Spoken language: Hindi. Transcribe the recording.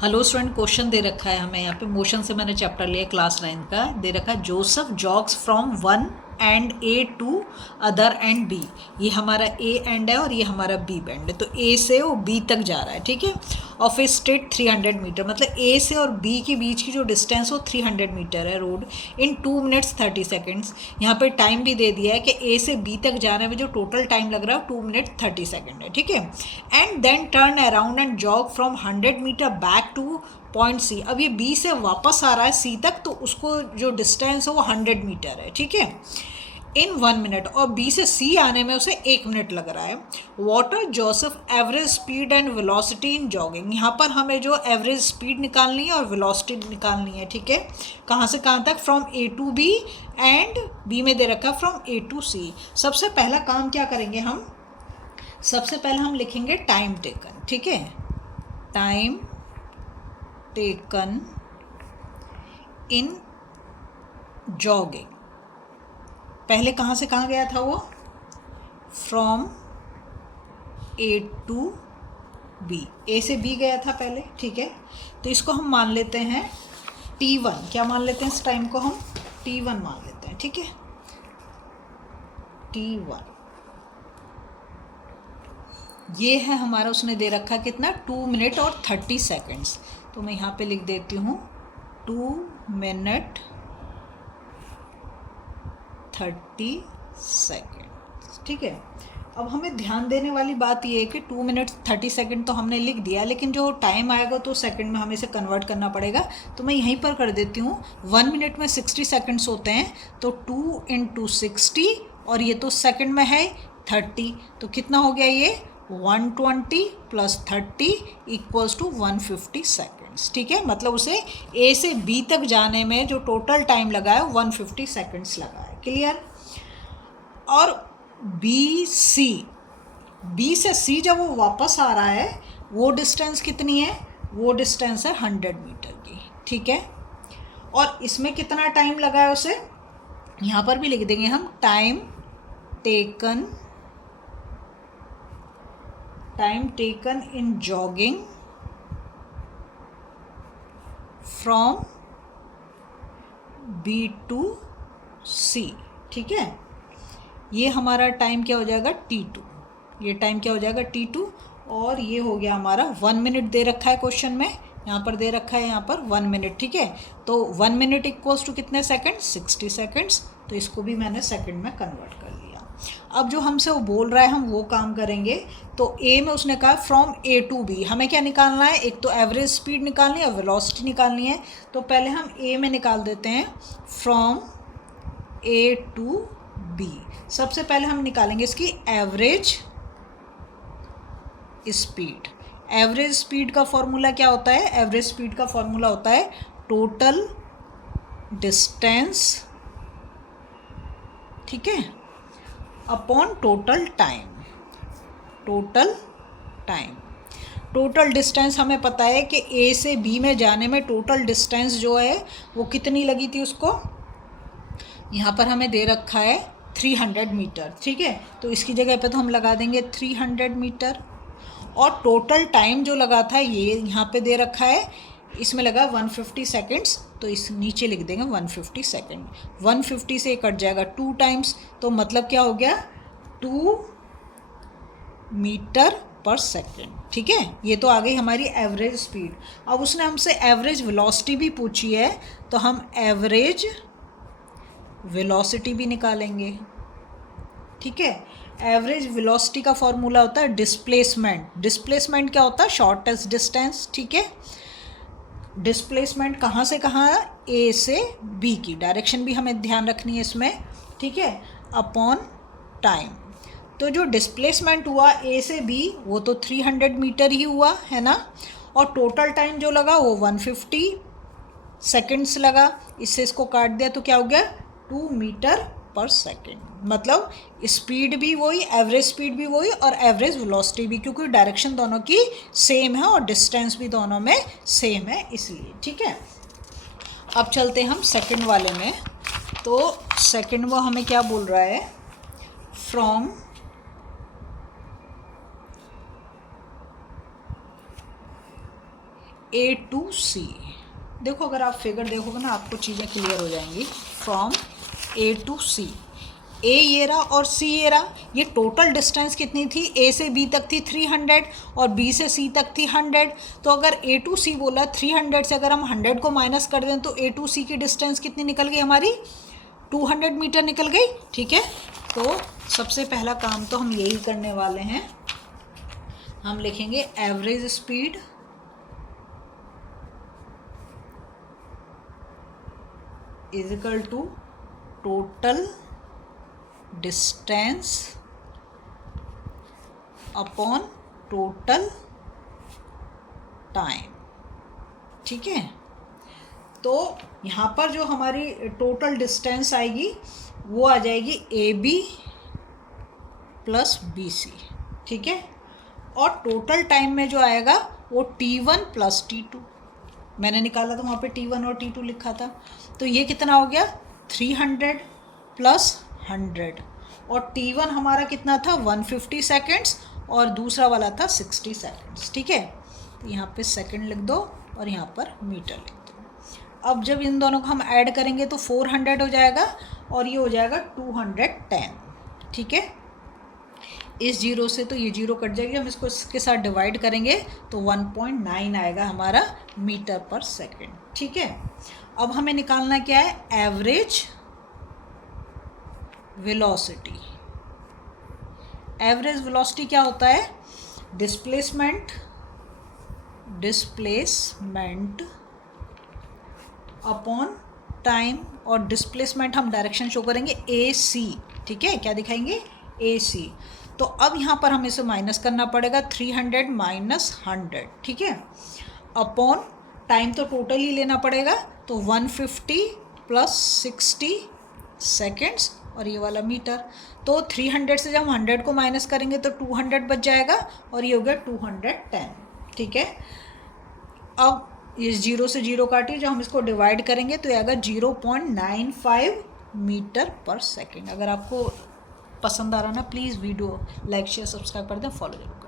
हेलो स्टूडेंट, क्वेश्चन दे रखा है हमें यहाँ पे। मोशन से मैंने चैप्टर लिया क्लास 9 का। दे रखा है Joseph jogs from one end A to other end B. ये हमारा ए एंड है और ये हमारा बी एंड है। तो ए से वो बी तक जा रहा है, ठीक है। ऑफ ए स्ट्रेट 300 मीटर, मतलब ए से और बी के बीच की जो डिस्टेंस वो 300 मीटर है रोड, इन 2 मिनट्स 30 सेकेंड्स। यहाँ पे टाइम भी दे दिया है कि ए से बी तक जाने में जो टोटल टाइम लग रहा है 2 मिनट 30 सेकेंड है, ठीक है। And then turn around and jog from 100 metre back to point C. अब ये बी से वापस आ रहा है सी तक, तो उसको जो डिस्टेंस है वो 100 मीटर है, ठीक है, इन 1 मिनट। और बी से सी आने में उसे 1 मिनट लग रहा है। What are Joseph average speed and velocity in jogging. यहाँ पर हमें जो एवरेज स्पीड निकालनी है और वेलोसिटी निकालनी है, ठीक है। कहाँ से कहाँ तक? From A to B, and B में दे रखा फ्रॉम ए टू सी। सबसे पहला काम क्या करेंगे हम? सबसे पहले हम लिखेंगे टाइम टेकन, ठीक है। Time taken in jogging. पहले कहाँ से कहाँ गया था वो? From A to B. A से बी गया था पहले, ठीक है। तो इसको हम मान लेते हैं T1। क्या मान लेते हैं इस टाइम को? हम T1 मान लेते हैं, ठीक है। T1 ये है हमारा, उसने दे रखा कितना? 2 मिनट और 30 सेकेंड्स। तो मैं यहाँ पे लिख देती हूँ 2 मिनट 30 सेकेंड, ठीक है। अब हमें ध्यान देने वाली बात ये है कि 2 मिनट 30 सेकेंड तो हमने लिख दिया, लेकिन जो टाइम आएगा तो सेकंड में हमें इसे कन्वर्ट करना पड़ेगा। तो मैं यहीं पर कर देती हूँ। 1 मिनट में 60 सेकेंड्स होते हैं, तो 2 × 60, और ये तो सेकंड में है 30, तो कितना हो गया ये? 120 + 30 = 150 सेकेंड्स, ठीक है। मतलब उसे ए से बी तक जाने में जो टोटल टाइम लगा है 150 सेकेंड्स लगा है। क्लियर? और बी से सी जब वो वापस आ रहा है, वो डिस्टेंस कितनी है? वो डिस्टेंस है 100 मीटर की, ठीक है। और इसमें कितना टाइम लगा है उसे? यहाँ पर भी लिख देंगे हम time taken in jogging from B to C, ठीक है। ये हमारा टाइम क्या हो जाएगा? T2। ये टाइम क्या हो जाएगा? T2। और ये हो गया हमारा 1 मिनट दे रखा है क्वेश्चन में, यहाँ पर दे रखा है यहाँ पर 1 मिनट, ठीक है। तो 1 मिनट = कितने सेकंड? 60 सेकंड्स। तो इसको भी मैंने सेकंड में कन्वर्ट कर लिया। अब जो हमसे वो बोल रहा है हम वो काम करेंगे। तो ए में उसने कहा फ्रॉम ए टू बी। हमें क्या निकालना है? एक तो एवरेज स्पीड निकालनी है और वेलोसिटी निकालनी है। तो पहले हम ए में निकाल देते हैं फ्रॉम ए टू बी। सबसे पहले हम निकालेंगे इसकी एवरेज स्पीड। एवरेज स्पीड का फॉर्मूला क्या होता है? एवरेज स्पीड का फॉर्मूला होता है टोटल डिस्टेंस, ठीक है, upon total time. Total distance हमें पता है कि ए से बी में जाने में टोटल डिस्टेंस जो है वो कितनी लगी थी उसको? यहाँ पर हमें दे रखा है 300 मीटर, ठीक है। तो इसकी जगह पे तो हम लगा देंगे 300 मीटर। और टोटल टाइम जो लगा था ये यहाँ पे दे रखा है, इसमें लगा 150 सेकेंड्स। तो इस नीचे लिख देंगे 150 सेकेंड। 150 से कट जाएगा 2 टाइम्स, तो मतलब क्या हो गया? 2 मीटर पर सेकेंड, ठीक है। ये तो आ गई हमारी एवरेज स्पीड। अब उसने हमसे एवरेज वेलोसिटी भी पूछी है, तो हम एवरेज वेलोसिटी भी निकालेंगे, ठीक है। एवरेज वेलोसिटी का फॉर्मूला होता है डिस्प्लेसमेंट क्या होता है? शॉर्टेस्ट डिस्टेंस, ठीक है। डिस्प्लेसमेंट कहाँ से कहाँ है? ए से बी की डायरेक्शन भी हमें ध्यान रखनी है इसमें, ठीक है, अपॉन टाइम। तो जो डिस्प्लेसमेंट हुआ ए से बी वो तो 300 मीटर ही हुआ है ना। और टोटल टाइम जो लगा वो 150 सेकेंड्स लगा। इससे इसको काट दिया तो क्या हो गया? 2 मीटर पर सेकेंड। मतलब स्पीड भी वही, एवरेज स्पीड भी वही, और एवरेज वेलोसिटी भी, क्योंकि डायरेक्शन दोनों की सेम है और डिस्टेंस भी दोनों में सेम है इसलिए, ठीक है। अब चलते हैं हम सेकंड वाले में। तो सेकंड वो हमें क्या बोल रहा है? From A to C। देखो अगर आप फिगर देखोगे ना आपको चीज़ें क्लियर हो जाएंगी। फ्रॉम A to C, ए ये रहा और सी ये रहा। ये टोटल डिस्टेंस कितनी थी? ए से बी तक थी 300 और बी से सी तक थी 100। तो अगर ए टू सी बोला 300 से अगर हम 100 को माइनस कर दें तो ए टू सी की डिस्टेंस कितनी निकल गई हमारी? 200 मीटर निकल गई। ठीक है, तो सबसे पहला काम तो हम यही करने वाले हैं। हम लिखेंगे average speed is equal to total distance upon total time. ठीक है, तो यहाँ पर जो हमारी टोटल डिस्टेंस आएगी वो आ जाएगी A B plus B C. ठीक है, और टोटल टाइम में जो आएगा वो T1 प्लस T2। मैंने निकाला था वहाँ पे T1 और T2 लिखा था। तो ये कितना हो गया? 300 प्लस 100। और T1 हमारा कितना था? 150 सेकेंड्स और दूसरा वाला था 60 सेकेंड्स। ठीक है, तो यहाँ पे सेकेंड लिख दो और यहाँ पर मीटर लिख दो। अब जब इन दोनों को हम ऐड करेंगे तो 400 हो जाएगा और ये हो जाएगा 210। ठीक है, इस जीरो से तो ये जीरो कट जाएगी, हम इसको इसके साथ डिवाइड करेंगे तो 1.9 आएगा हमारा मीटर पर सेकेंड। ठीक है, अब हमें निकालना क्या है? Average velocity. एवरेज वेलोसिटी क्या होता है? डिस्प्लेसमेंट अपॉन टाइम, और डिस्प्लेसमेंट हम डायरेक्शन शो करेंगे ए सी। ठीक है, क्या दिखाएंगे? ए सी। तो अब यहाँ पर हमें इसे माइनस करना पड़ेगा, 300 माइनस 100। ठीक है, अपॉन टाइम तो टोटल ही लेना पड़ेगा, तो 150 प्लस 60 सेकेंड्स और ये वाला मीटर। तो 300 से जब हम 100 को माइनस करेंगे तो 200 बच जाएगा और ये हो गया 210। ठीक है, अब ये जीरो से जीरो काटिए, जब हम इसको डिवाइड करेंगे तो ये आएगा 0.95 मीटर पर सेकेंड। अगर आपको पसंद आ रहा ना, please video like share subscribe कर दें, फॉलो करें।